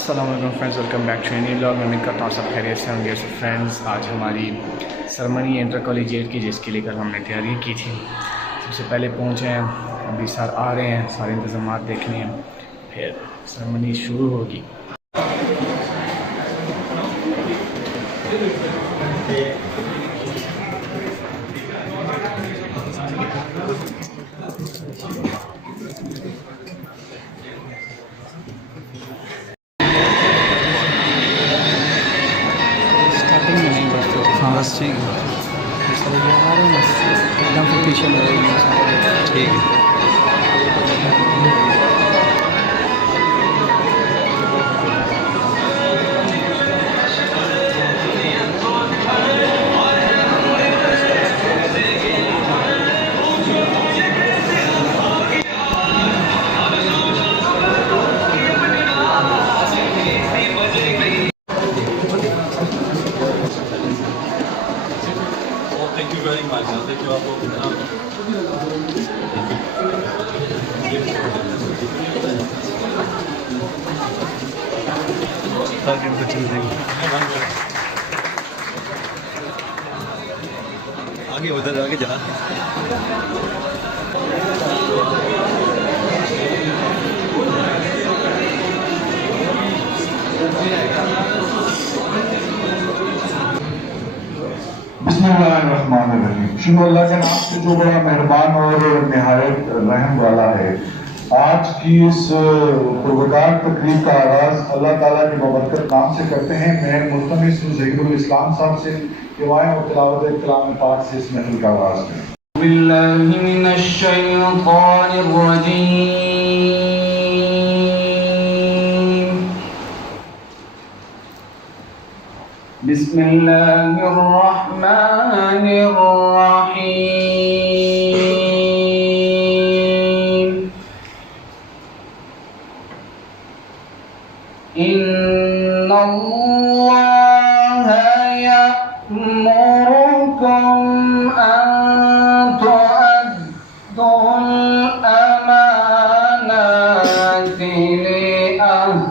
अस्सलामुअलैकुम friends, welcome back to new vlog. मैं उम्मीद करता हूँ सब खैरियत से होंगे। सो फ्रेंड्स, आज हमारी सरमनी इंटरकॉलिजेट की, जिसके लिए कल हमने तैयारी की थी, सबसे पहले पहुँचे हैं। अभी सर आ रहे हैं, सारे इंतज़ाम देखने हैं, फिर सरमनी शुरू होगी। बस ठीक है, एकदम फिर पीछे ठीक है। आगे उधर आगे जा। बिस्मिल्लाहिर्रहमानिर्रहीम। शुरू अल्लाह के नाम से जो बड़ा मेहरबान और निहायत रहम वाला है। आज की इस पुरवकार तकरीब का आगाज़ अल्लाह ताला की बबरकत नाम से करते हैं। मैं मुल्तमिस ज़हीरुल इस्लाम साहब से दुआएं और तिलावत कलाम पाक से इस महफिल का आगाज़ करें। बिल्लाहि मिनश शैतानिर रजीम। बिस्मिल्लाहिर रहमानिर रहीम। इन्नल्लाहा यअमुरुकुम अन तुअद्दुल अमानाति लिअहलिहा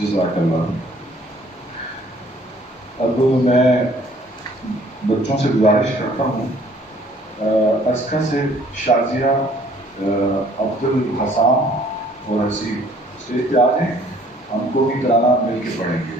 जज़ाकल्लाह। अब मैं बच्चों से गुजारिश करता हूँ, अस्का से शाजिया, अब्दुल हसाम और हसीब स्टेज पे आ जाएं। हमको भी तराना मिल के पढ़ेंगे।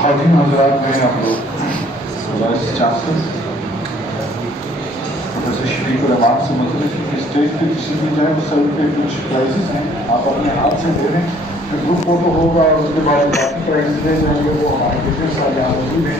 हाजिर हज़रात में आप लोग वाइस चांसलर प्रोफेसर शरीफ रहमान से मतलब स्टेज पे किसी भी जाए तो सर पे कुछ प्राइजेस हैं, आप अपने हाथ से दे दें। फिर ग्रुप फोटो होगा और उसके बाद बाकी प्राइजेस दे जाएंगे, वो हमारे बिजनेस वाले यहाँ मौजूद हैं।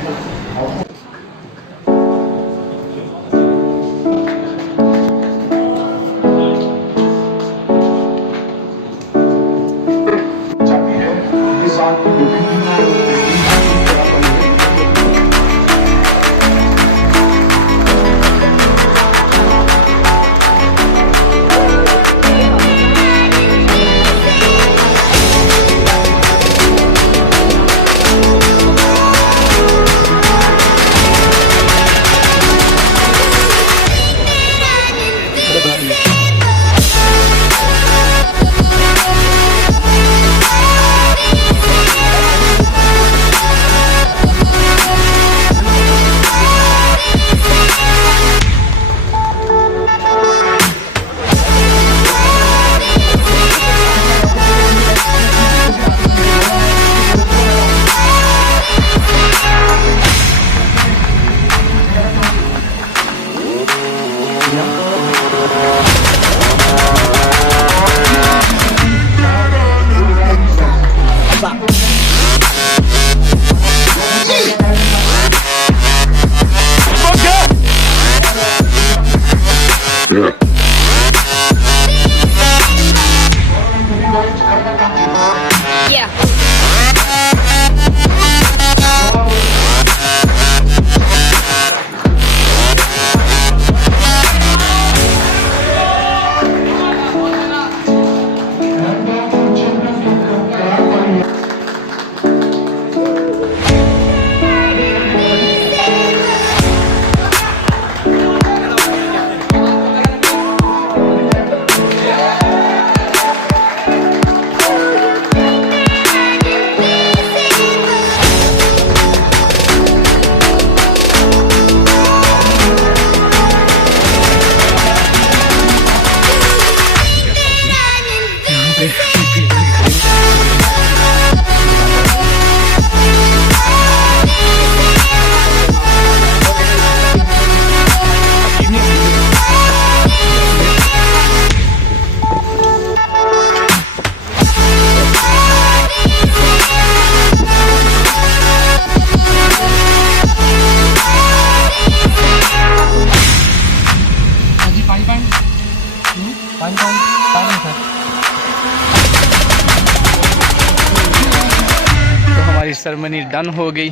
सेरेमनी डन हो गई,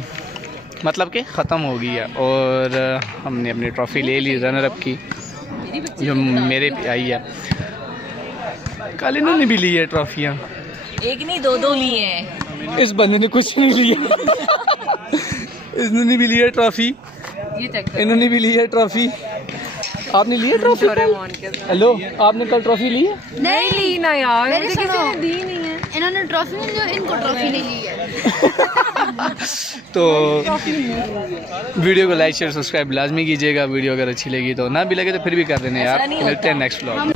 मतलब कि ख़त्म हो गई है और हमने अपनी ट्रॉफ़ी ले ली रनर अप की, जो मेरे पे आई है। कल इन्होंने भी ली है ट्रॉफियाँ, एक नहीं दो दो लिए हैं। इस बंदे ने कुछ नहीं लिया। इन्होंने भी ली है ट्रॉफी, इन्होंने भी ली है ट्रॉफी। आपने ली है ट्रॉफी? हेलो, आपने कल ट्रॉफी ली है? नहीं ली ना यार, मेरे मुझे किसी सुनो। ने दी नहीं है। इन्होंने ट्रॉफी नहीं ली, इनको ट्रॉफी नहीं ली है। तो वीडियो को लाइक शेयर सब्सक्राइब लाजमी कीजिएगा। वीडियो अगर अच्छी लगी तो, ना भी लगे तो फिर भी कर देना यार। मिलते हैं नेक्स्ट व्लॉग।